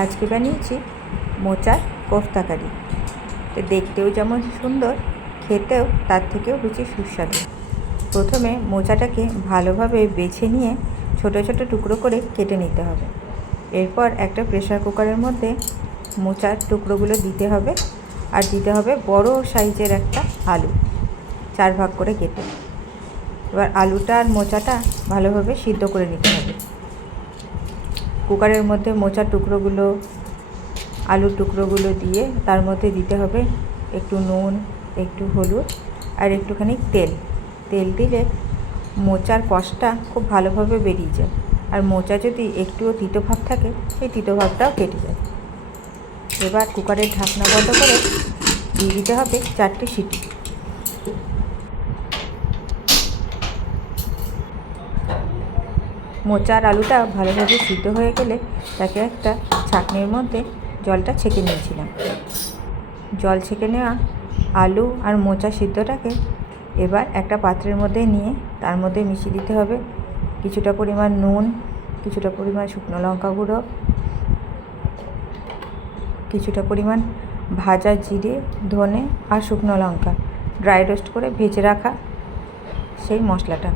আজকে বানিয়েছি মোচার কোফতা কারি। তো দেখতেও যেমন সুন্দর, খেতেও তার থেকেও বেশি সুস্বাদু। প্রথমে মোচাটাকে ভালোভাবে বেছে নিয়ে ছোট ছোট টুকরো করে কেটে নিতে হবে। এরপর একটা প্রেসার কুকারের মধ্যে মোচার টুকরোগুলো দিতে হবে, আর দিতে হবে বড় সাইজের একটা আলু 4 ভাগ করে কেটে। এবার আলুটা আর মোচাটা ভালোভাবে সিদ্ধ করে নিতে হবে। কুকারের মধ্যে মোচার টুকরোগুলো, আলুর টুকরোগুলো দিয়ে তার মধ্যে দিতে হবে একটু নুন, একটু হলুদ আর একটুখানি তেল। তেল দিলে মোচার কষটা খুব ভালোভাবে বেরিয়ে যায়, আর মোচা যদি একটুও তিতো ভাব থাকে সেই তিতো ভাবটাও কেটে যায়। এবার কুকারের ঢাকনা বন্ধ করে দিয়ে দিতে হবে 4টে সিটি। মোচার আলুটা ভালোভাবে সিদ্ধ হয়ে গেলে তাকে একটা ছাঁকনির মধ্যে জলটা ছেঁকে নিয়েছিলাম। জল ছেঁকে নেওয়া আলু আর মোচা সিদ্ধটাকে এবার একটা পাত্রের মধ্যে নিয়ে তার মধ্যে মিশিয়ে দিতে হবে কিছুটা পরিমাণ নুন, কিছুটা পরিমাণ শুকনো লঙ্কা গুঁড়ো, কিছুটা পরিমাণ ভাজা জিরে, ধনে আর শুকনো লঙ্কা ড্রাই রোস্ট করে ভেজে রাখা সেই মশলাটা,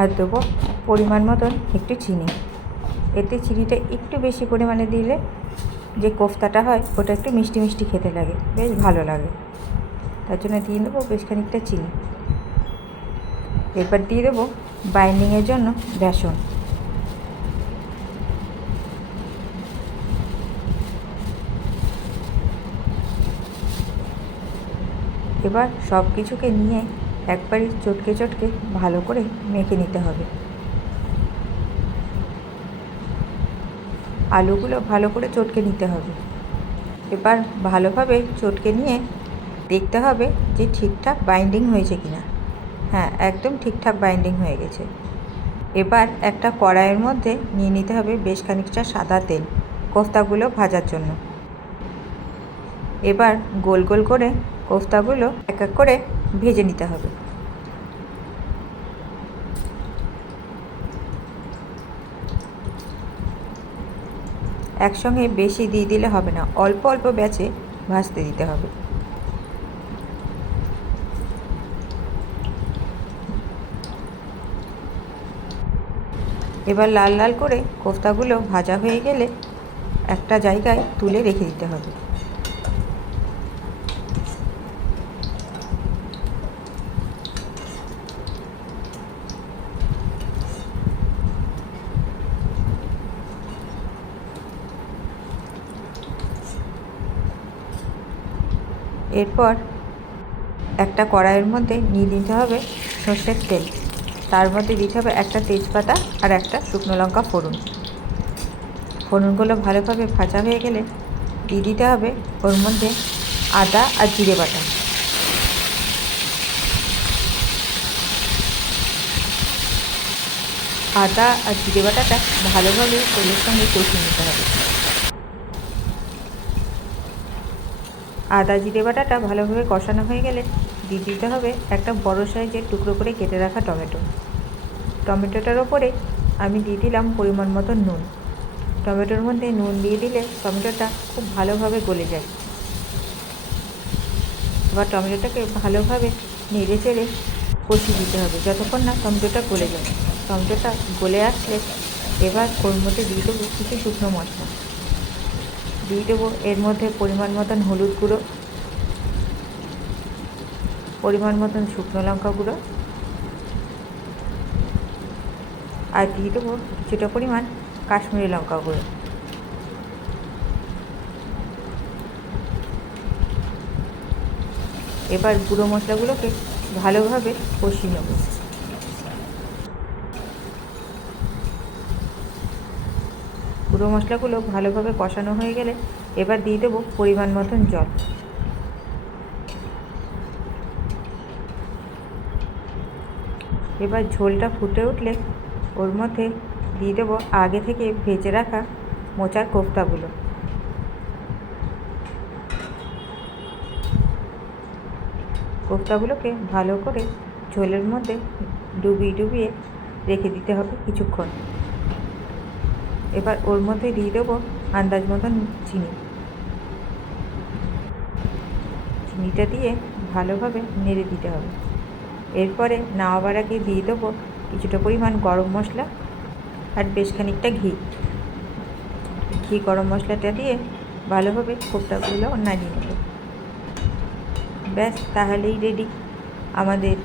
আর দেবো পরিমাণ মতন একটু চিনি। এতে চিনিটা একটু বেশি পরিমাণে দিলে যে কোফতাটা হয় ওটা একটু মিষ্টি মিষ্টি খেতে লাগে, বেশ ভালো লাগে। তার জন্য দিয়ে দেবো বেশ খানিকটা চিনি। এরপর দিয়ে দেবো বাইন্ডিংয়ের জন্য বেসন। এবার সব কিছুকে নিয়ে একবারই চটকে চটকে ভালো করে মেখে নিতে হবে। আলুগুলো ভালো করে চটকে নিতে হবে। এবার ভালোভাবে চটকে নিয়ে দেখতে হবে যে ঠিকঠাক বাইন্ডিং হয়েছে কিনা। হ্যাঁ, একদম ঠিকঠাক বাইন্ডিং হয়ে গেছে। এবার একটা কড়াইয়ের মধ্যে নিয়ে নিতে হবে বেশ খানিকটা সাদা তেল কোফতাগুলো ভাজার জন্য। এবার গোল গোল করে কোফতাগুলো এক এক করে ভেজে নিতে হবে। একসঙ্গে বেশি দিয়ে দিলে হবে না, অল্প অল্প ব্যাচে ভাজতে দিতে হবে। এবার লাল লাল করে কোফতাগুলো ভাজা হয়ে গেলে একটা জায়গায় তুলে রেখে দিতে হবে। এরপর একটা কড়াইয়ের মধ্যে নিয়ে দিতে হবে সর্ষের তেল। তার মধ্যে দিতে হবে একটা তেজপাতা আর একটা শুকনো লঙ্কা ফোড়ন। ফোড়নগুলো ভালোভাবে ভাজা হয়ে গেলে দিয়ে দিতে হবে ওর মধ্যে আদা আর জিরে বাটা। আদা আর জিরে বাটাটা ভালোভাবে তেলের সঙ্গে কষিয়ে নিতে হবে। আদা জিরে বাটাটা ভালোভাবে কষানো হয়ে গেলে দিয়ে দিতে হবে একটা বড় সাইজের টুকরো করে কেটে রাখা টমেটো। টমেটোটার ওপরে আমি দিয়ে দিলাম পরিমাণ মতো নুন। টমেটোর মধ্যে নুন দিয়ে দিলে টমেটোটা খুব ভালোভাবে গলে যায়। এবার টমেটোটাকে ভালোভাবে নেড়ে চেড়ে কষিয়ে দিতে হবে যতক্ষণ না টমেটোটা গলে যায়। টমেটোটা গলে আসলে এবার ওর মধ্যে দিয়ে দেবো কিছু শুকনো মশলা। দিয়ে দেবো এর মধ্যে পরিমাণ মতন হলুদ গুঁড়ো, পরিমাণ মতন শুকনো লঙ্কা গুঁড়ো, আর দিয়ে দেবো কিছুটা পরিমাণ কাশ্মীরি লঙ্কা গুঁড়ো। এবার গুঁড়ো মশলাগুলোকে ভালোভাবে কষিয়ে নেব। গুঁড়ো মশলাগুলো ভালোভাবে কষানো হয়ে গেলে এবার দিয়ে দেবো পরিমাণ মতন জল। এবার ঝোলটা ফুটে উঠলে ওর মধ্যে দিয়ে দেবো আগে থেকে ভেজে রাখা মোচার কোফতাগুলো। কোফতাগুলোকে ভালো করে ঝোলের মধ্যে ডুবিয়ে ডুবিয়ে রেখে দিতে হবে কিছুক্ষণ। এবার ওর মধ্যে দিয়ে দেবো আন্দাজ মতন চিনি। চিনিটা দিয়ে ভালোভাবে নেড়ে দিতে হবে। এরপরে নামাবার আগে দিয়ে দেবো কিছুটা পরিমাণ গরম মশলা আর বেশ খানিকটা ঘি। গরম মশলাটা দিয়ে ভালোভাবে কোপ্তাগুলো নাড়িয়ে নেব। ব্যাস, তাহলেই রেডি আমাদের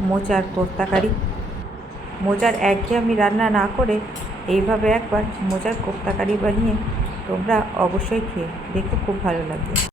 মোচার কোপ্তা কারি। মোচার একঘেয়েমি রান্না না করে এইভাবে একবার মোচার কোপ্তা কারি বানিয়ে তোমরা অবশ্যই খেয়ে দেখো, খুব ভালো লাগবে।